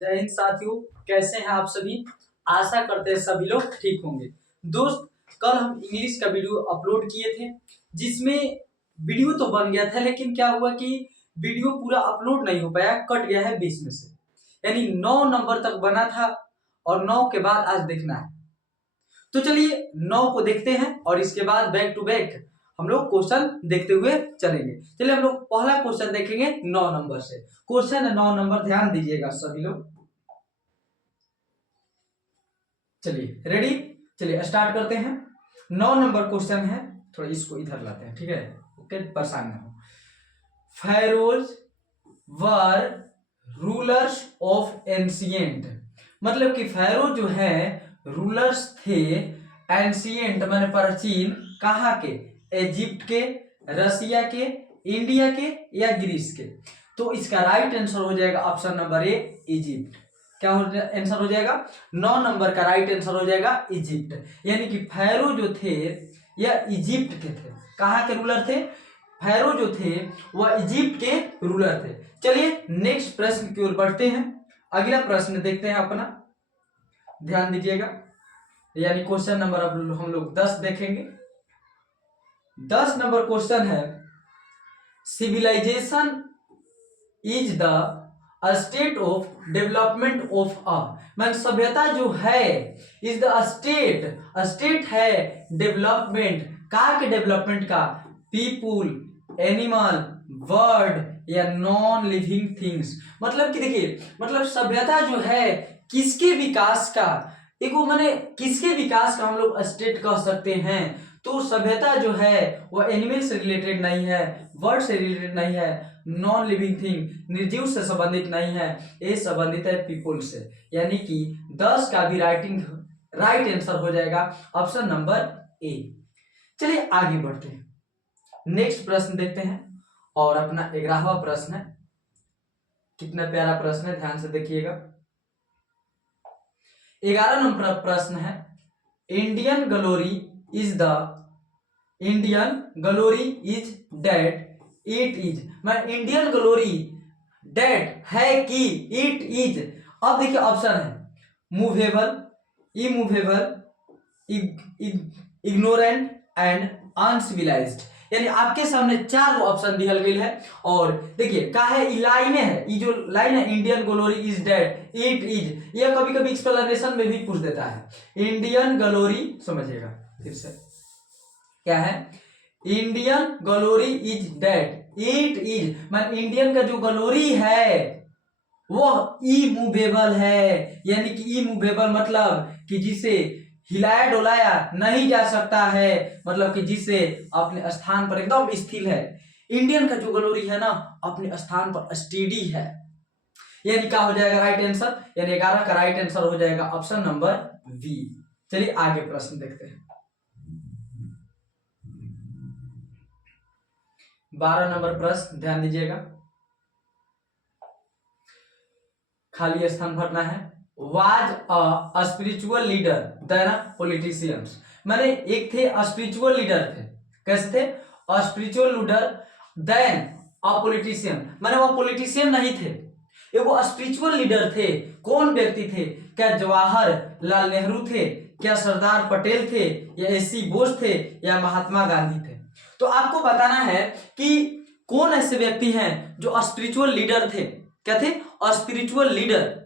जय हिंद साथियों, कैसे हैं आप सभी। आशा करते हैं सभी लोग ठीक होंगे। दोस्त, कल हम इंग्लिश का वीडियो अपलोड किए थे, जिसमें वीडियो तो बन गया था, लेकिन क्या हुआ कि वीडियो पूरा अपलोड नहीं हो पाया, कट गया है बीच में से। यानी 9 नंबर तक बना था और 9 के बाद आज देखना है। तो चलिए 9 को देखते हैं और इसके बाद बैक टू बैक हम लोग क्वेश्चन देखते हुए चलेंगे। चलिए हम लोग पहला क्वेश्चन देखेंगे 9 नंबर से। क्वेश्चन है 9 नंबर, ध्यान दीजिएगा सभी लोग। चलिए रेडी, चलिए स्टार्ट करते हैं। 9 नंबर क्वेश्चन है, थोड़ा इसको इधर लाते हैं, ठीक है, ओके, परेशान ना हो। pharaohs were rulers of ancient, मतलब कि फैरो जो है रूलर्स थे एंशियंट माने प्राचीन, कहाँ के? इजिप्ट के, रसिया के, इंडिया के या ग्रीस के। तो इसका राइट आंसर हो जाएगा ऑप्शन नंबर ए, इजिप्ट। क्या आंसर हो जाएगा? 9 नंबर का राइट आंसर हो जाएगा इजिप्ट। यानी कि फैरो जो थे यह इजिप्ट के थे। कहाँ के रूलर थे? फैरो जो थे वह इजिप्ट के रूलर थे। चलिए नेक्स्ट प्रश्न की ओर बढ़ते हैं। अगला प्रश्न देखते हैं अपना, ध्यान दीजिएगा। यानी क्वेश्चन नंबर अब हम लोग 10 देखेंगे। 10 नंबर क्वेश्चन है, civilization is the state of development of a, मान सभ्यता जो है इज द स्टेट है डेवलपमेंट का, के डेवलपमेंट का, पीपुल, एनिमल, बर्ड या नॉन लिविंग थिंग्स। मतलब कि देखिए, मतलब सभ्यता जो है किसके विकास का, एक वो माने किसके विकास का हम लोग स्टेट कह सकते हैं। तो सभ्यता जो है वह एनिमल से रिलेटेड नहीं है, बर्ड से रिलेटेड नहीं है, नॉन लिविंग थिंग निर्जीव से संबंधित नहीं है, ये संबंधित है पीपुल से। यानी कि 10 का भी राइट आंसर हो जाएगा ऑप्शन नंबर ए। चलिए आगे बढ़ते हैं, नेक्स्ट प्रश्न देखते हैं। और अपना 11वां प्रश्न है, कितना प्यारा प्रश्न है, ध्यान से देखिएगा। 11 नंबर प्रश्न है, Indian glory is did it is, मैं इंडियन ग्लोरी डेड है कि इट इज। अब देखिए ऑप्शन है movable, immovable, ignorant and uncivilised. यानी आपके सामने 4 ऑप्शन दिया गया है। और देखिए का है, लाइने है, ये जो लाइन है Indian glory is did it is, ये कभी कभी एक्सप्लेनेशन में भी पूछ देता है। इंडियन ग्लोरी, समझिएगा फिर से, क्या है? Indian glory is did it is, मान इंडियन का जो ग्लोरी है वह इमूवेबल है। यानी कि इमूवेबल मतलब कि जिसे हिलाया डोलाया नहीं जा सकता है, मतलब कि जिसे अपने स्थान पर एकदम स्थिर है। इंडियन का जो ग्लोरी है ना अपने स्थान पर स्टेडी है। यानी क्या हो जाएगा राइट आंसर? यानी 11 का राइट आंसर हो जाएगा ऑप्शन नंबर बी। चलिए आगे प्रश्न देखते हैं। 12 नंबर प्रश्न, ध्यान दीजिएगा, खाली स्थान भरना है। Was a spiritual leader then politicians, माने एक थे स्पिरिचुअल लीडर थे, कैसे थे? Spiritual leader then a politician, माने वो पॉलिटिशियन नहीं थे, ये वो स्पिरिचुअल लीडर थे। कौन व्यक्ति थे? क्या जवाहरलाल नेहरू थे, क्या सरदार पटेल थे, या एस.सी. बोस थे, या महात्मा गांधी थे? तो आपको बताना है कि कौन ऐसे व्यक्ति हैं जो स्पिरिचुअल लीडर थे। क्या थे? Spiritual leader.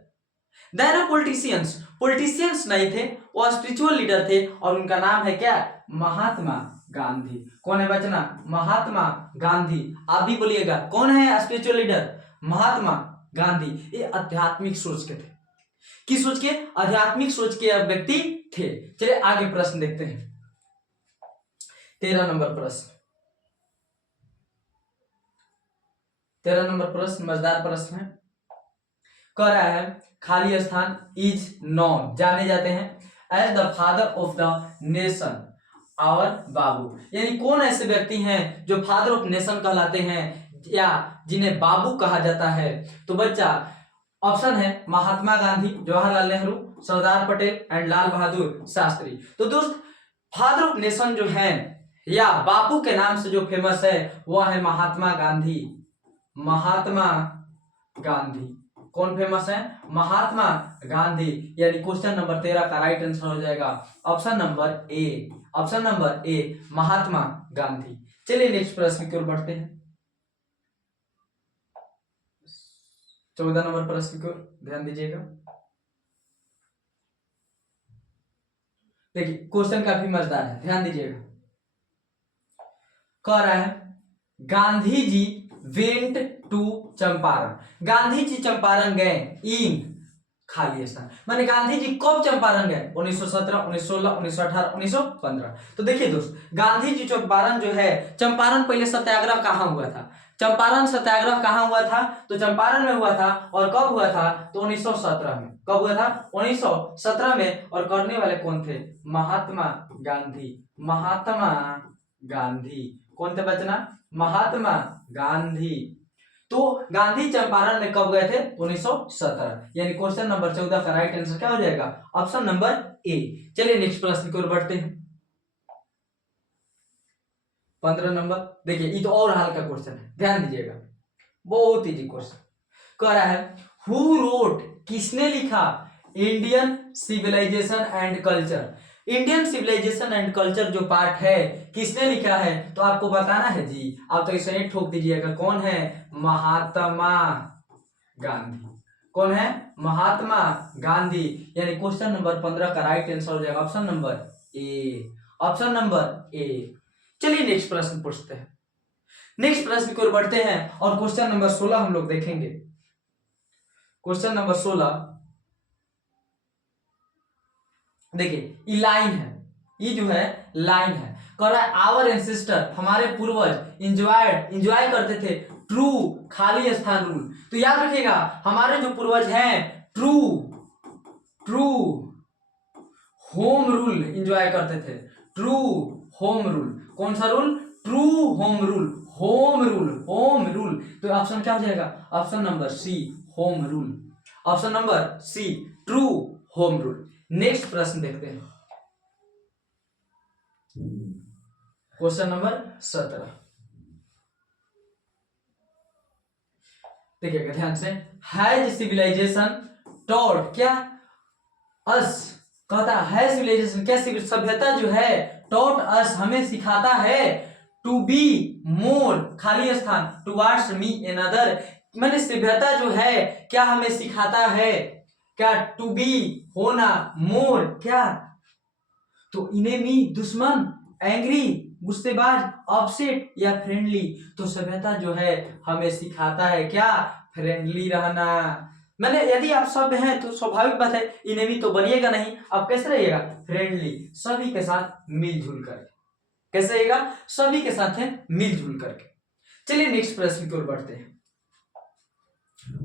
Then politicians, politicians नहीं थे, वो स्पिरिचुअल लीडर थे और उनका नाम है क्या? महात्मा गांधी। कौन है बचना? महात्मा गांधी। आप भी बोलिएगा कौन है स्पिरिचुअल लीडर? महात्मा गांधी। ये आध्यात्मिक सोच के थे। किस सोच के? आध्यात्मिक सोच के व्यक्ति थे। चलिए आगे प्रश्न देखते हैं। 13 नंबर प्रश्न, 13 नंबर प्रश्न मजेदार प्रश्न है। कह रहा है खाली स्थान इज नॉन, जाने जाते हैं as the father of the nation our Babu. यानी कौन ऐसे व्यक्ति हैं जो फादर ऑफ नेशन कहलाते हैं या जिन्हें बाबू कहा जाता है? तो बच्चा ऑप्शन है महात्मा गांधी, जवाहरलाल नेहरू, सरदार पटेल एंड लाल बहादुर शास्त्री। तो दोस्त फादर ऑफ नेशन जो है या बापू के नाम से जो फेमस है वह है महात्मा गांधी। महात्मा गांधी, कौन फेमस है? महात्मा गांधी। यानी क्वेश्चन नंबर 13 का राइट आंसर हो जाएगा option number A. Option number A Mahatma Gandhi. चलिए नेक्स्ट प्रश्न की ओर बढ़ते हैं। 14 नंबर प्रश्न की ओर ध्यान दीजिएगा। देखिए क्वेश्चन काफी मजेदार है, ध्यान दीजिएगा। कह रहा है गांधी जी वेंट टू चंपारण। गांधी जी चंपारण गए इन खाली स्थान, माने गांधी जी कब चंपारण गए? 1917, 1916, 1918, 1915। तो देखिए दोस्त, गांधी जी चंपारण जो है, चंपारण पहले सत्याग्रह कहाँ हुआ था? चंपारण सत्याग्रह कहाँ हुआ था? तो चंपारण में हुआ था। और कब हुआ था? तो 1917 में। कब हुआ था? 1917 में। और करने वाले कौन थे? महात्मा गांधी। महात्मा गांधी। कौन थे बचना? महात्मा गांधी। तो गांधी चंपारण में कब गए थे? 1917। यानी क्वेश्चन नंबर 14 का राइट आंसर क्या हो जाएगा? ऑप्शन नंबर ए। चलिए नेक्स्ट प्रश्न की ओर बढ़ते हैं। 15 नंबर। देखिए ये तो और हल्का क्वेश्चन है, ध्यान दीजिएगा, बहुत इजी क्वेश्चन। कह रहा है हु रोट, किसने लिखा Indian civilization and culture. Indian civilization and culture जो पार्ट है, किसने लिखा है? तो आपको बताना है जी, आप तो इसे ठोक दीजिएगा। कौन है? महात्मा गांधी। कौन है? महात्मा गांधी। यानी क्वेश्चन नंबर 15 का राइट आंसर हो जाएगा option number A. Option number ए। चलिए नेक्स्ट प्रश्न पूछते हैं। नेक्स्ट प्रश्न की ओर बढ़ते हैं और क्वेश्चन नंबर 16 हम लोग देखेंगे। क्वेश्चन नंबर 16 देखिए, ये लाइन है, ये जो है लाइन है। कह रहा है आवर एंसेस्टर, हमारे पूर्वज इंजॉय करते थे ट्रू खाली स्थान रूल। तो याद रखिएगा, हमारे जो पूर्वज हैं ट्रू होम रूल इंजॉय करते थे। True home rule. कौन सा rule? True home rule. Home rule. तो ऑप्शन क्या हो जाएगा? Option number C, home rule. Option number C, true home rule. Next प्रश्न देखते हैं, क्वेश्चन नंबर 17। देखिएगा ध्यान से। हैज सिविलाइजेशन टॉट, क्या अस, कहता है सिविलाइजेशन, क्या सभ्यता जो है, टॉट अस, हमें सिखाता है, टू बी मोर खाली स्थान टुवार्ड्स मी एन अदर। मैंने सभ्यता जो है क्या हमें सिखाता है? क्या? टू बी होना, मोर क्या? तो इनेमी दुश्मन, एंग्री गुस्सेबाज, अपसेट या फ्रेंडली। तो सभ्यता जो है हमें सिखाता है क्या? फ्रेंडली रहना। मैंने यदि आप सभ्य हैं तो स्वाभाविक बात है इनेमी तो बनिएगा नहीं, आप कैसे रहिएगा? फ्रेंडली, सभी के साथ मिलजुल करके। कैसे रहेगा? सभी के साथ है मिलजुल करके। चलिए नेक्स्ट प्रश्न की ओर बढ़ते हैं।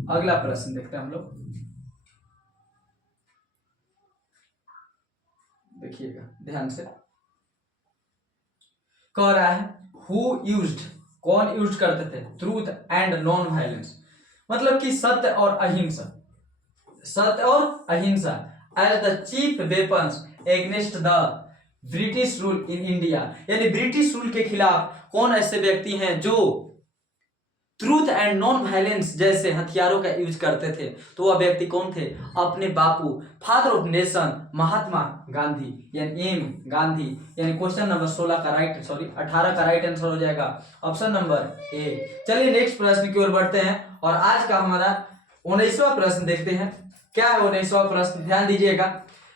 अगला प्रश्न देखते हैं हम लोग। देखिएगा ध्यान से। कह रहा है हु यूज्ड, कौन यूज करते थे ट्रूथ एंड नॉन वायलेंस, मतलब कि सत्य और अहिंसा, सत्य और अहिंसा as the chief weapons against the British rule in India. यानी ब्रिटिश रूल के खिलाफ कौन ऐसे व्यक्ति हैं जो ट्रूथ एंड नॉन वायलेंस जैसे हथियारों का यूज करते थे? तो वह व्यक्ति कौन थे? अपने बापू, father of nation, Mahatma Gandhi, यानी एम गांधी। यानी क्वेश्चन नंबर 18 का राइट आंसर हो जाएगा ऑप्शन नंबर ए। चलिए नेक्स्ट प्रश्न की ओर बढ़ते हैं और आज का हमारा 19वां प्रश्न देखते हैं। क्या है 19वां प्रश्न? ध्यान दीजिएगा,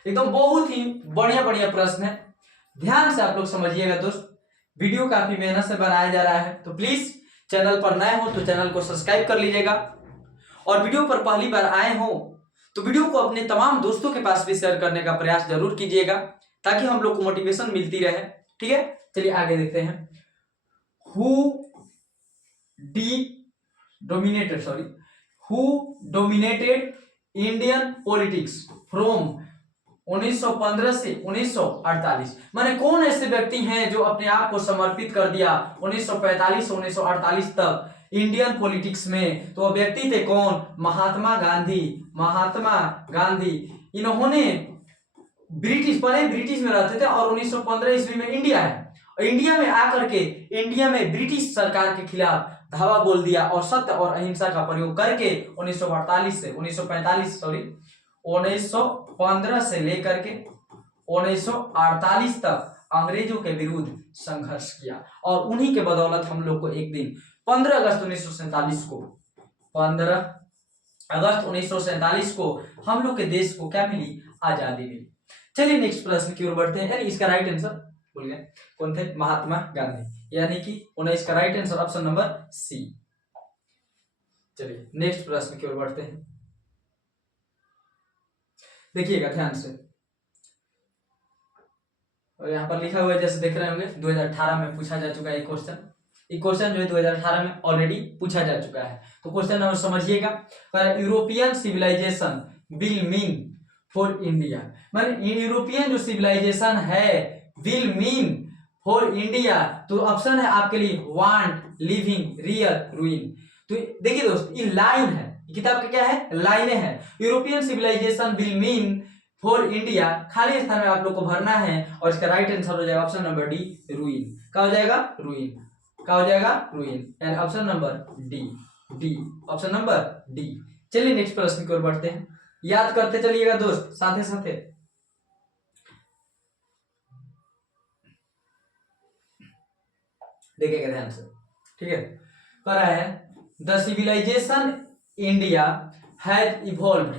एकदम बहुत ही बढ़िया प्रश्न है, ध्यान से आप लोग समझिएगा दोस्त। वीडियो काफी मेहनत से बनाया जा रहा है, तो प्लीज चैनल पर नए हो तो चैनल को सब्सक्राइब कर लीजिएगा, और वीडियो पर पहली बार आए हो तो वीडियो को अपने तमाम दोस्तों के पास भी शेयर करने का प्रयास जरूर कीजिएगा, ताकि हम लोग को मोटिवेशन मिलती रहे। ठीक है, चलिए आगे देखते हैं। Who dominated Indian politics from 1915 से 1948। माने कौन ऐसे व्यक्ति हैं जो अपने आप को समर्पित कर दिया 1945 से 1948 तक इंडियन पॉलिटिक्स में? तो वह व्यक्ति थे कौन? महात्मा गांधी। महात्मा गांधी, इन्होंने ब्रिटिश में रहते थे और 1915 ईस्वी में इंडिया है, और इंडिया में आकर के इंडिया में ब्रिटिश सरकार के खिलाफ धावा बोल दिया और सत्य और अहिंसा का प्रयोग करके 1915 से लेकर के 1948 तक अंग्रेजों के विरुद्ध संघर्ष किया और उन्हीं के बदौलत हम लोग को एक दिन 15 अगस्त 1947 को हम लोग के देश को क्या मिली, आजादी मिली। चलिए नेक्स्ट प्रश्न की ओर बढ़ते हैं। यानी इसका राइट आंसर भूल गए कौन थे, महात्मा गांधी, यानी कि 19 का right answer option number C. चलिए नेक्स्ट प्रश्न की ओर बढ़ते हैं। देखिएगा ध्यान से, और यहाँ पर लिखा हुआ है जैसे देख रहे होंगे 2018 में पूछा जा चुका है एक क्वेश्चन। एक क्वेश्चन जो है 2018 में ऑलरेडी पूछा जा चुका है। तो क्वेश्चन नंबर समझिएगा, European civilization will mean for India, माने यूरोपियन जो सिविलाइजेशन है विल मीन फॉर इंडिया, तो ऑप्शन है आपके लिए वांट, लिविंग, रियल, रूइन। तो देखिए दोस्त, ये लाइन है, किताब का क्या है, लाइनें हैं। European civilization will mean for India, खाली स्थान में आप लोग को भरना है और इसका राइट आंसर हो जाएगा ऑप्शन नंबर डी, रूइन। क्या हो जाएगा, रूइन। क्या हो जाएगा, रूइन, यानी option number D, D, option number D. चलिए नेक्स्ट प्रश्न की ओर बढ़ते हैं, याद करते चलिएगा दोस्त साथे साथे। देखिएगा ध्यान से, ठीक है। कह रहा है the civilization India has evolved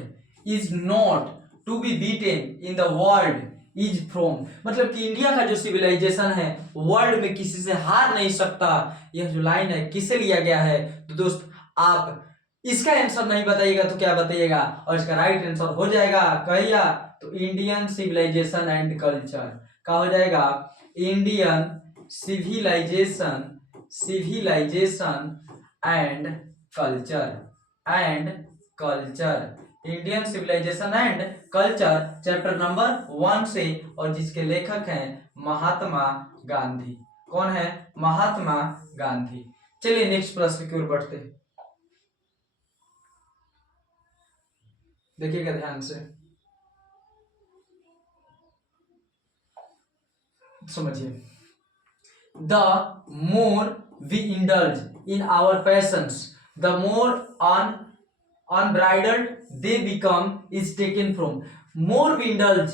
is not to be beaten in the world is from, मतलब कि इंडिया का जो सिविलाइजेशन है वर्ल्ड में किसी से हार नहीं सकता। यह जो लाइन है किससे लिया गया है, तो दोस्त आप इसका आंसर नहीं बताइएगा तो क्या बताइएगा, और इसका राइट आंसर हो जाएगा कहिया, तो इंडियन सिविलाइजेशन एंड कल्चर। क्या हो जाएगा, Indian civilization and culture, Indian civilization and culture, chapter number 1 से, और जिसके लेखक हैं महात्मा गांधी। कौन है, महात्मा गांधी। चलिए नेक्स्ट प्रश्न की ओर बढ़ते हैं। देखिएगा ध्यान से, समझिए। The more we indulge in our passions the more unbridled they become is taken from, more we indulge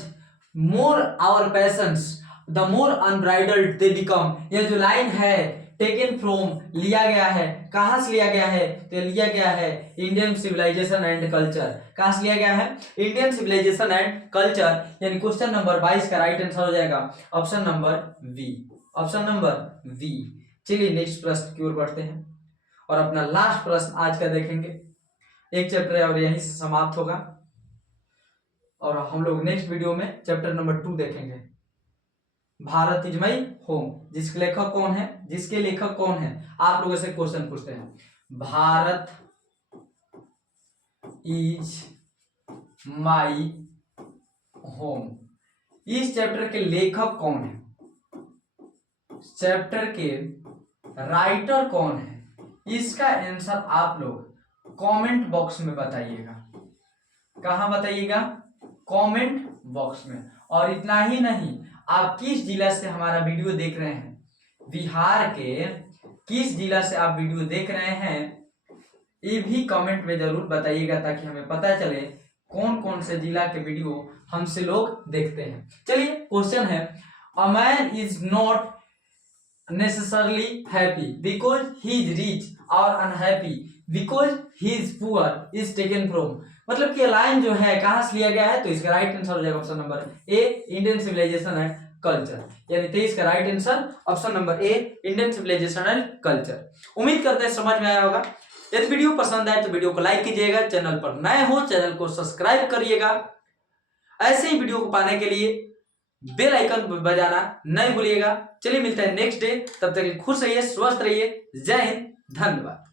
more our passions the more unbridled they become। यह जो लाइन है टेकन फ्रॉम, लिया गया है, कहां से लिया गया है, तो लिया गया है इंडियन सिविलाइजेशन एंड कल्चर। कहां से लिया गया है, इंडियन सिविलाइजेशन एंड कल्चर, यानी क्वेश्चन नंबर 22 का राइट आंसर हो जाएगा option number B, option number B. चलिए नेक्स्ट प्रश्न की ओर बढ़ते हैं और अपना लास्ट प्रश्न आज का देखेंगे। एक चैप्टर है और यहीं से समाप्त होगा, और हम लोग नेक्स्ट वीडियो में चैप्टर नंबर 2 देखेंगे, भारत इज माई होम। जिसके लेखक कौन है, जिसके लेखक कौन है, आप लोगों से क्वेश्चन पूछते हैं, भारत इज माई होम, इस चैप्टर के लेखक कौन है, चैप्टर के राइटर कौन है, इसका आंसर आप लोग कमेंट बॉक्स में बताइएगा। कहां बताइएगा, कमेंट बॉक्स में। और इतना ही नहीं, आप किस जिला से हमारा वीडियो देख रहे हैं, बिहार के किस जिला से आप वीडियो देख रहे हैं, ये भी कमेंट में जरूर बताइएगा, ताकि हमें पता चले कौन कौन से जिला के वीडियो हमसे लोग देखते हैं। चलिए क्वेश्चन है, a man is not necessarily happy because he is rich or unhappy because he is poor is taken from, मतलब कि लाइन जो है कहां से लिया गया है, तो इसका राइट आंसर हो जाएगा option number A, Indian civilization and culture, यानी 23 का right answer option number A, Indian civilization and culture. उम्मीद करते हैं समझ में आया होगा। यदि वीडियो पसंद आए तो वीडियो को लाइक कीजिएगा, चैनल पर नए हो चैनल को सब्सक्राइब करिएगा। ऐसे ही वीडियो को पाने के लिए बेल आइकन बजाना नहीं भूलिएगा। चलिए मिलते हैं नेक्स्ट डे, तब तक खुश रहिए, स्वस्थ रहिए। जय हिंद, धन्यवाद।